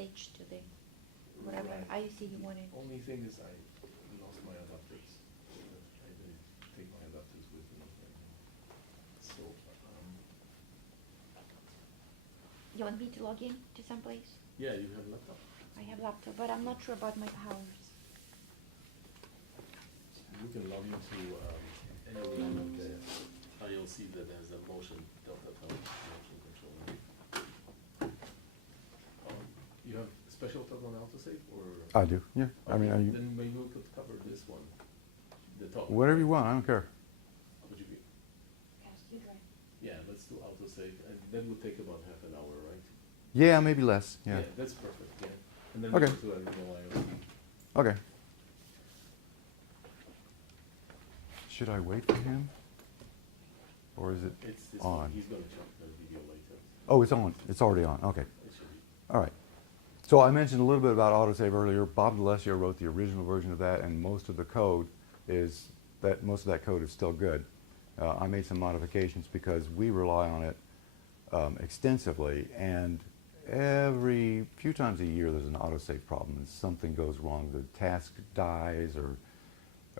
message to the whatever Right. IC you wanted. Only thing is I lost my adapters. I didn't take my adapters with me. So, You want me to log in to someplace? yeah, you have laptop. I have laptop, but I'm not sure about my powers. You can log into any one of the ILC that has a motion delta tone motion control. You have special toggle on autosave or? I do, yeah. Okay, I mean, then maybe we could cover this one, the top. whatever you want, I don't care. Would you be? Yes, you drive. Yeah, let's do autosave, and that would take about half an hour, right? Yeah, maybe less, yeah. That's perfect, yeah. And then Okay. we go to original ILC. Okay. Should I wait for him? Or is it It's this on? one, he's gonna check the video later. Oh, it's on. It's already on. Okay. It should be. All right. So I mentioned a little bit about autosave earlier. Bob D'Alessio wrote the original version of that, and most of the code is that most of that code is still good. I made some modifications because we rely on it extensively, and every few times a year there's an autosave problem and something goes wrong. The task dies,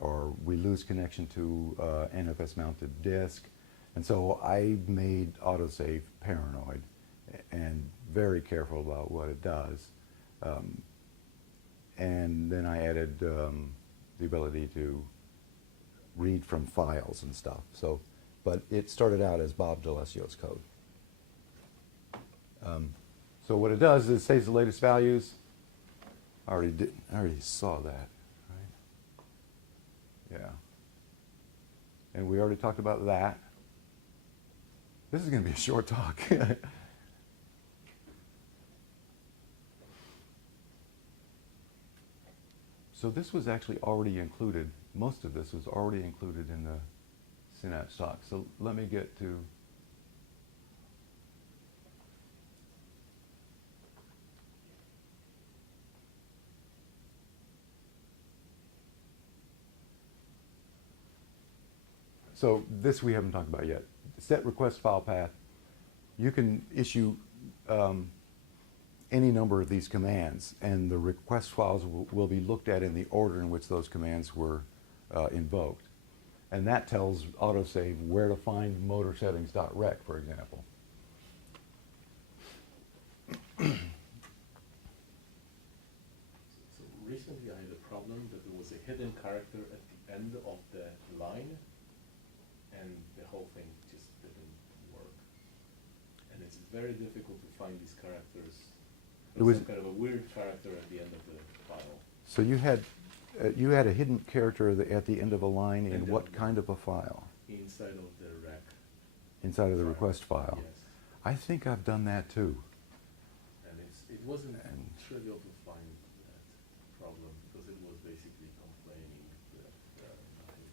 or we lose connection to NFS mounted disk. And so I made autosave paranoid and very careful about what it does. And then I added the ability to read from files and stuff. So, but it started out as Bob D'Alessio's code. So what it does is it saves the latest values. I already saw that, right? Yeah. And we already talked about that. This is going to be a short talk. So this was actually already included, most of this was already included in the Synapse talk. So let me get to so this we haven't talked about yet. Set request file path. You can issue any number of these commands, and the request files will be looked at in the order in which those commands were invoked. And that tells autosave where to find motorsettings.rec, for example. So recently I had a problem that there was a hidden character at the end of the line, and the whole thing just didn't work. And it's very difficult to find these characters. It was some kind of a weird character at the end of the file. So you had a hidden character at the end of a line in what kind of a file? Inside of the rec. Inside of the file. request file. Yes. I think I've done that too. And it wasn't trivial to find that problem because it was basically complaining that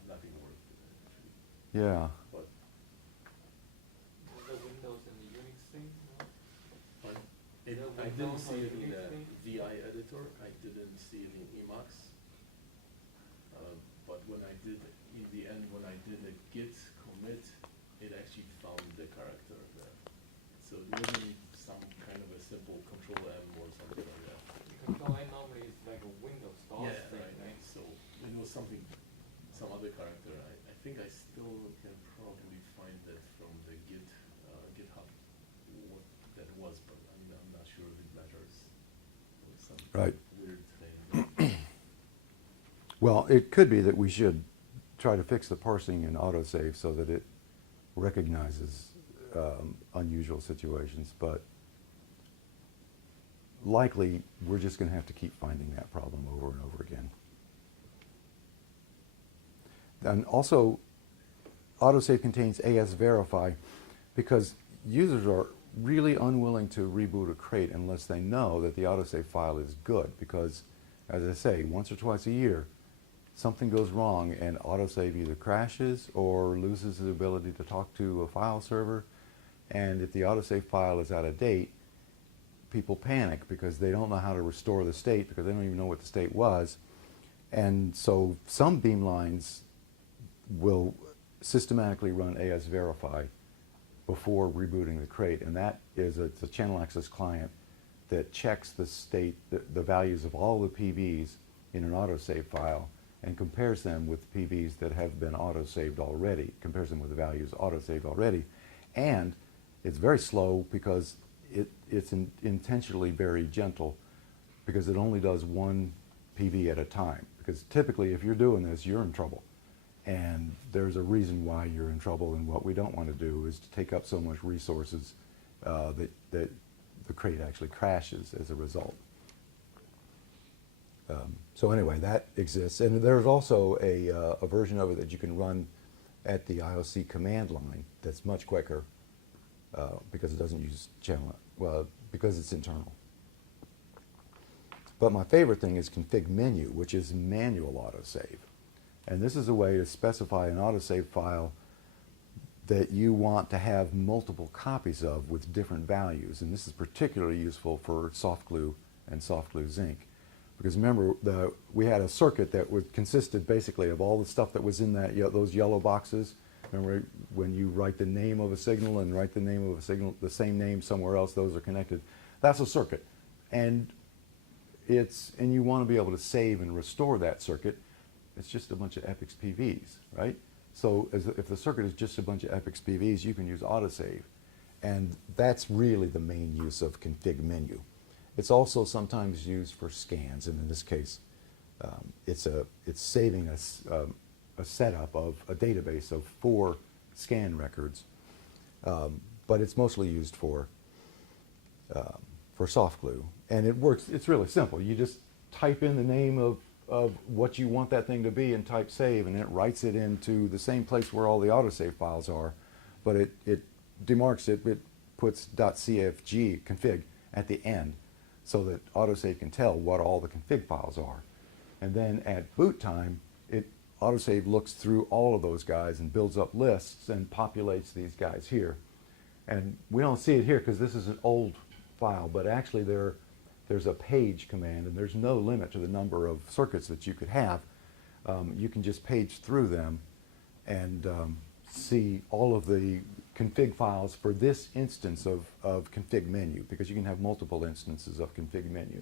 nothing worked actually. Yeah. But The Windows and the Unix thing? No? I didn't see it in the VI editor. I didn't see it in Emacs. But when I did, in the end, when I did a git commit, it actually found the character there. So it wasn't some kind of a simple control M or something like that. Control N normally is like a Windows DOS Yeah, thing, right. right? So it was something, some other character. I think I still can probably find that from the GitHub, what that was, but I'm not sure if it matters. It was some Right. weird thing. Well, it could be that we should try to fix the parsing in autosave so that it recognizes unusual situations, but likely we're just going to have to keep finding that problem over and over again. And also, autosave contains ASVerify because users are really unwilling to reboot a crate unless they know that the autosave file is good, because, as I say, once or twice a year, something goes wrong and autosave either crashes or loses the ability to talk to a file server. And if the autosave file is out of date, people panic because they don't know how to restore the state because they don't even know what the state was. And so some beamlines will systematically run ASVerify before rebooting the crate, and that is it's a channel access client that checks the state, the values of all the PVs in an autosave file and compares them with PVs that have been autosaved already, compares them with the values autosaved already. And it's very slow because it's intentionally very gentle, because it only does one PV at a time. Because typically if you're doing this, you're in trouble. And there's a reason why you're in trouble, and what we don't want to do is to take up so much resources that the crate actually crashes as a result. So anyway, that exists. And there's also a version of it that you can run at the IOC command line that's much quicker because it doesn't use channel, well, because it's internal. But my favorite thing is config menu, which is manual autosave. And this is a way to specify an autosave file that you want to have multiple copies of with different values. And this is particularly useful for soft glue and soft glue zinc. Because remember, we had a circuit that consisted basically of all the stuff that was in those yellow boxes. Remember, when you write the name of a signal and write the name of a signal, the same name somewhere else, those are connected. That's a circuit. And you want to be able to save and restore that circuit. It's just a bunch of EPIX PVs, right? So if the circuit is just a bunch of EPIX PVs, you can use autosave. And that's really the main use of config menu. It's also sometimes used for scans, and in this case, it's saving a setup of a database of 4 scan records, but it's mostly used for soft glue. And it works, it's really simple. You just type in the name of what you want that thing to be and type save, and it writes it into the same place where all the autosave files are, but it demarks it, it puts .cfg config at the end so that autosave can tell what all the config files are. And then at boot time, autosave looks through all of those guys and builds up lists and populates these guys here. And we don't see it here because this is an old file, but actually there's a page command, and there's no limit to the number of circuits that you could have. You can just page through them and see all of the config files for this instance of config menu, because you can have multiple instances of config menu.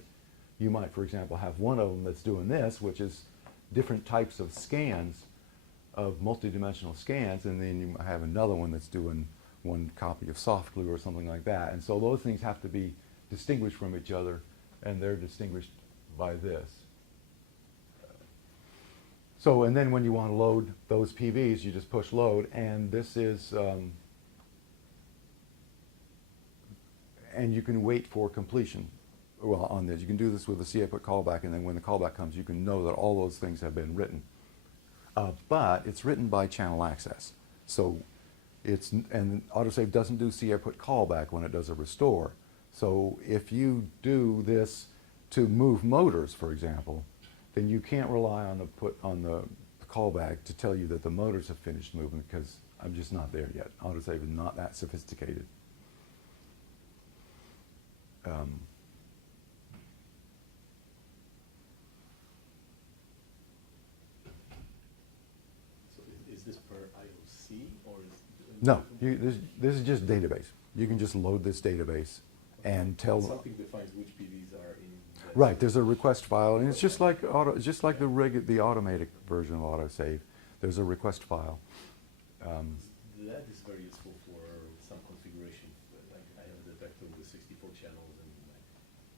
You might, for example, have one of them that's doing this, which is different types of scans, of multidimensional scans, and then you might have another one that's doing one copy of soft glue or something like that. And so those things have to be distinguished from each other, and they're distinguished by this. So, and then when you want to load those PVs, you just push load, and this is, and you can wait for completion. Well, on this, you can do this with the CA-put callback, and then when the callback comes, you can know that all those things have been written. But it's written by channel access. So and autosave doesn't do CA-put callback when it does a restore. So if you do this to move motors, for example, then you can't rely on the callback to tell you that the motors have finished moving, because I'm just not there yet. Autosave is not that sophisticated. So is this per IOC, or is No, this is just database. You can just load this database and tell something defines which PVs are in that. Right, there's a request file, and it's just like the automatic version of autosave. There's a request file. That is very useful for some configuration. Like I have a detector with 64 channels, and like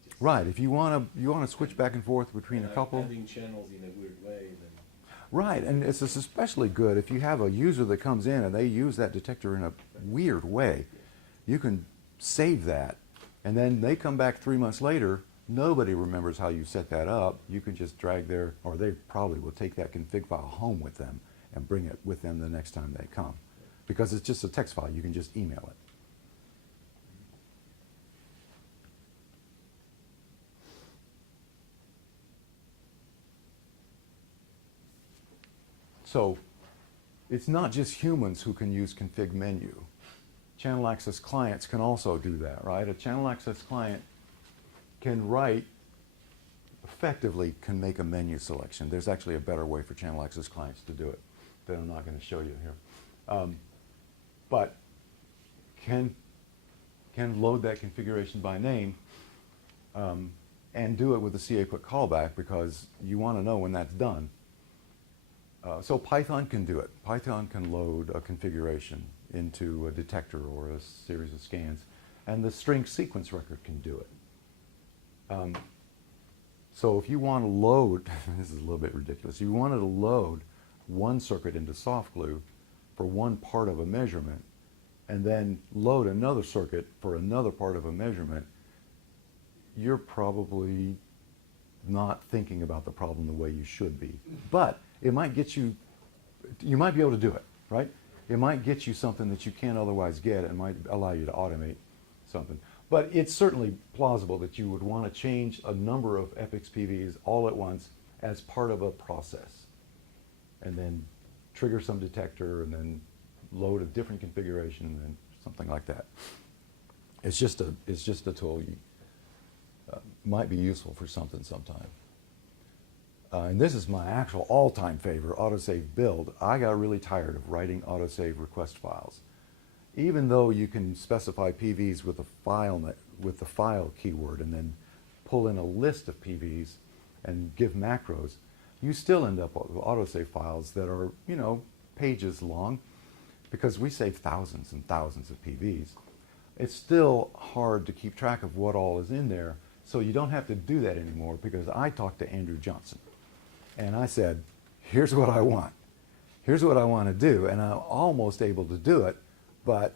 just Right, if you want to switch back and forth between a and I'm couple. adding channels in a weird way, then Right, and it's especially good if you have a user that comes in and they use that detector in a weird way. You can save that, and then they come back 3 months later. Nobody remembers how you set that up. You can just drag or they probably will take that config file home with them and bring it with them the next time they come. Because it's just a text file, you can just email it. So it's not just humans who can use config menu. Channel access clients can also do that, right? A channel access client can effectively can make a menu selection. There's actually a better way for channel access clients to do it that I'm not going to show you here. But can load that configuration by name and do it with the CA put callback because you want to know when that's done. So Python can do it. Python can load a configuration into a detector or a series of scans, and the string sequence record can do it. So if you want to load, this is a little bit ridiculous, if you wanted to load one circuit into soft glue for one part of a measurement, and then load another circuit for another part of a measurement, you're probably not thinking about the problem the way you should be. But it might get you, you might be able to do it, right? It might get you something that you can't otherwise get and might allow you to automate something. But it's certainly plausible that you would want to change a number of Epix PVs all at once as part of a process. And then trigger some detector and then load a different configuration and then something like that. It's just a tool you might be useful for something sometime. And this is my actual all-time favorite, autosave build. I got really tired of writing autosave request files. Even though you can specify PVs with the file keyword and then pull in a list of PVs and give macros, you still end up with autosave files that are, you know, pages long because we save thousands and thousands of PVs. It's still hard to keep track of what all is in there, so you don't have to do that anymore because I talked to Andrew Johnson and I said, here's what I want. Here's what I want to do, and I'm almost able to do it, but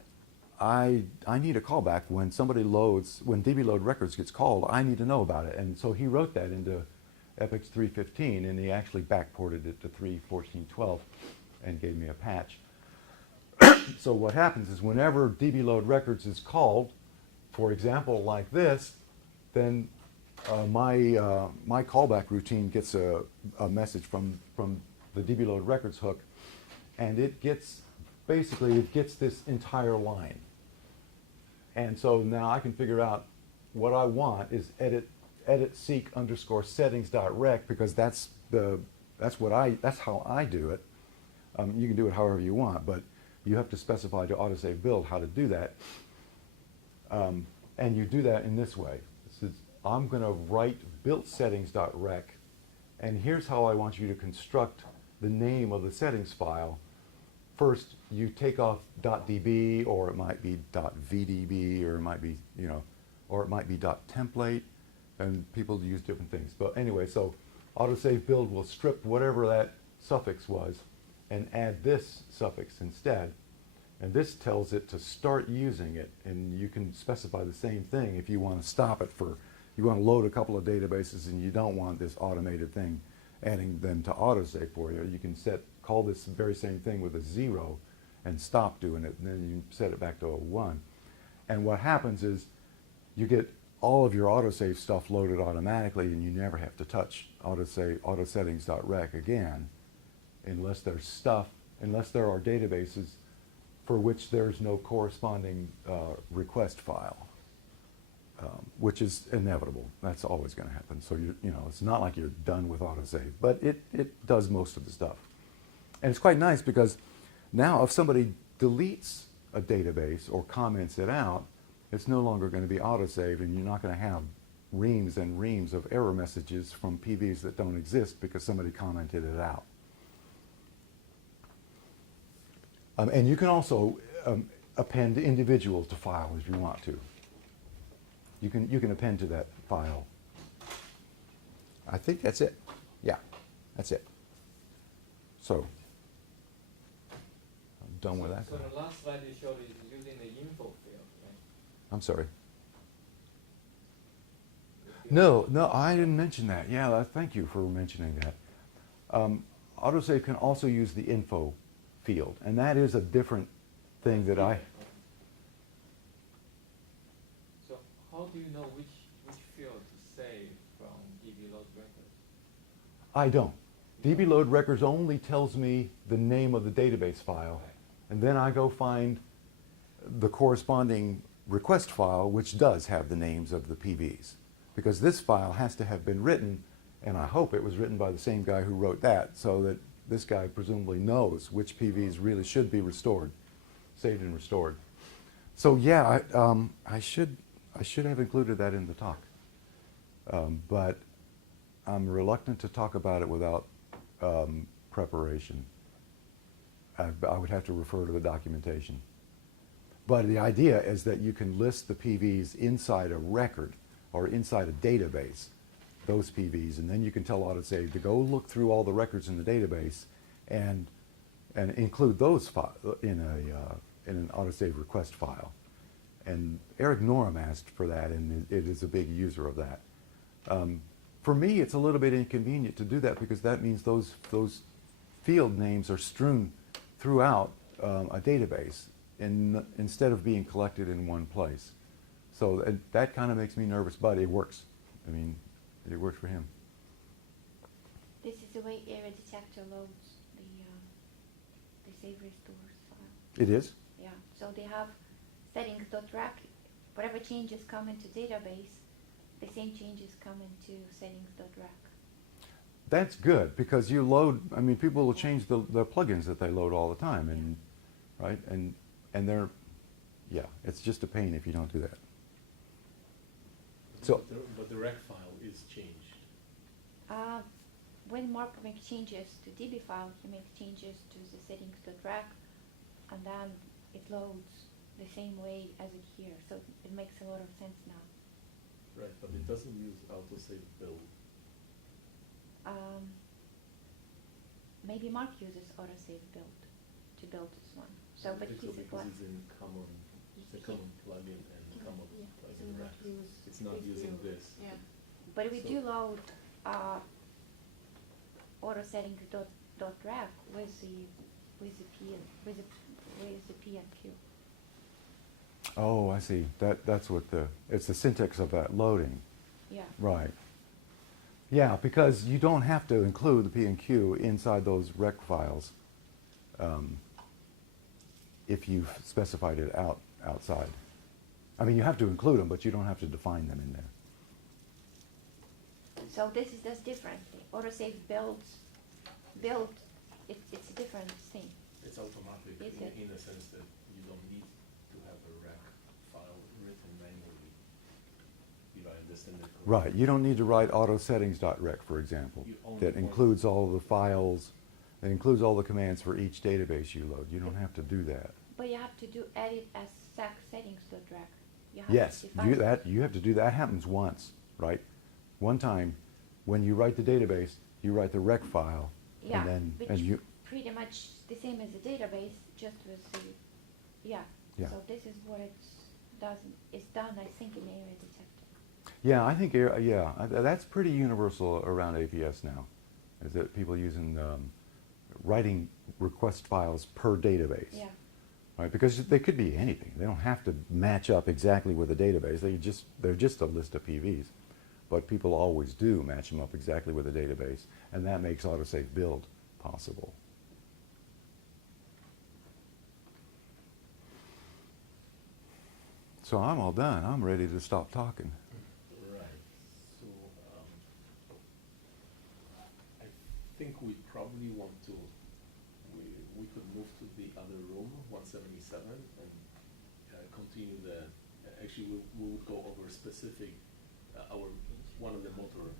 I need a callback when somebody loads, when DB load records gets called, I need to know about it. And so he wrote that into Epix 3.15 and he actually backported it to 3.14.12 and gave me a patch. So what happens is whenever DB load records is called, for example like this, then my callback routine gets a message from the DB load records hook, and it gets this entire line. And so now I can figure out what I want is edit seek underscore settings dot rec because that's how I do it. You can do it however you want, but you have to specify to autosave build how to do that. And you do that in this way. This is, I'm going to write built settings dot rec, and here's how I want you to construct the name of the settings file. First, you take off .db, or it might be .vdb, or it might be, you know, or it might be .template, and people use different things. But anyway, so autosave build will strip whatever that suffix was and add this suffix instead. And this tells it to start using it, and you can specify the same thing if you want to stop it for, you want to load a couple of databases and you don't want this automated thing adding them to autosave for you. You can call this very same thing with a 0 and stop doing it, and then you set it back to a 1. And what happens is you get all of your autosave stuff loaded automatically, and you never have to touch autosettings.rec again unless there are databases for which there's no corresponding request file, which is inevitable. That's always going to happen. So you know, it's not like you're done with autosave, but it does most of the stuff. And it's quite nice because now if somebody deletes a database or comments it out, it's no longer going to be autosaved, and you're not going to have reams and reams of error messages from PVs that don't exist because somebody commented it out. And you can also append individuals to files if you want to. You can append to that file. I think that's it. Yeah, that's it. So I'm done with that. So the last slide you showed is using the info field, right? I'm sorry. No, I didn't mention that. Yeah, thank you for mentioning that. Autosave can also use the info field, and that is a different thing that I... So how do you know which field to save from DB load records? I don't. DB load records only tells me the name of the database file, and then I go find the corresponding request file, which does have the names of the PVs. Because this file has to have been written, and I hope it was written by the same guy who wrote that, so that this guy presumably knows which PVs really should be restored, saved and restored. So yeah, I should have included that in the talk. But I'm reluctant to talk about it without preparation. I would have to refer to the documentation. But the idea is that you can list the PVs inside a record or inside a database, those PVs, and then you can tell autosave to go look through all the records in the database and include those in an autosave request file. And Eric Norum asked for that, and it is a big user of that. For me, it's a little bit inconvenient to do that because that means those field names are strewn throughout a database instead of being collected in one place. So that kind of makes me nervous, but it works. I mean, it works for him. This is the way Error Detector loads the save restores file. It is? Yeah, so they have settings.rack. Whatever changes come into database, the same changes come into settings.rack. That's good because you load, I mean, people will change the plugins that they load all the time, and right? And they're, yeah, it's just a pain if you don't do that. So, but the rec file is changed. When Mark makes changes to DB file, he makes changes to the settings.rack, and then it loads the same way as it here. So it makes a lot of sense now. Right, but it doesn't use autosave build. Maybe Mark uses autosave build to build this one. So, but he's a because it's in common, it's a common plugin and common plugin rack. It's not using this. Yeah. But we do load auto settings.rack with the PMQ. oh, I see. That's what it's the syntax of that loading. Yeah. Right. Yeah, because you don't have to include the P and Q inside those rec files if you've specified it outside. I mean, you have to include them, but you don't have to define them in there. So this is just differently. Autosave build, it's a different thing. It's automatic Is it? in the sense that you don't need to have a rec file written manually. If I understand it correctly. Right. You don't need to write autosettings.rec, for example, You only that want- includes all the files, that includes all the commands for each database you load. You don't have to do that. But you have to do edit as sac settings.rack. You have Yes, to define you have to do that. That happens once, right? One time, when you write the database, you write the rec file, Yeah, and then which and you pretty much the same as the database, just with the, yeah. Yeah. So this is what it's done, I think, in Area Detector. yeah, I think that's pretty universal around APS now, is that people using writing request files per database. Yeah. Right, because they could be anything. They don't have to match up exactly with a database. They're just a list of PVs. But people always do match them up exactly with a database, and that makes autosave build possible. So I'm all done. I'm ready to stop talking. Right. So I think we probably want to. We could move to the other room, 177, and continue the. Actually, we would go over specific one of the motor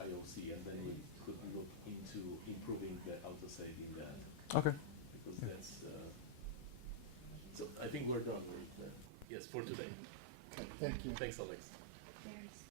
IOC, and then we could look into improving the autosave in that. Okay. Because that's. So I think we're done with. Yes, for today. Okay, thank you. Thanks, Alex.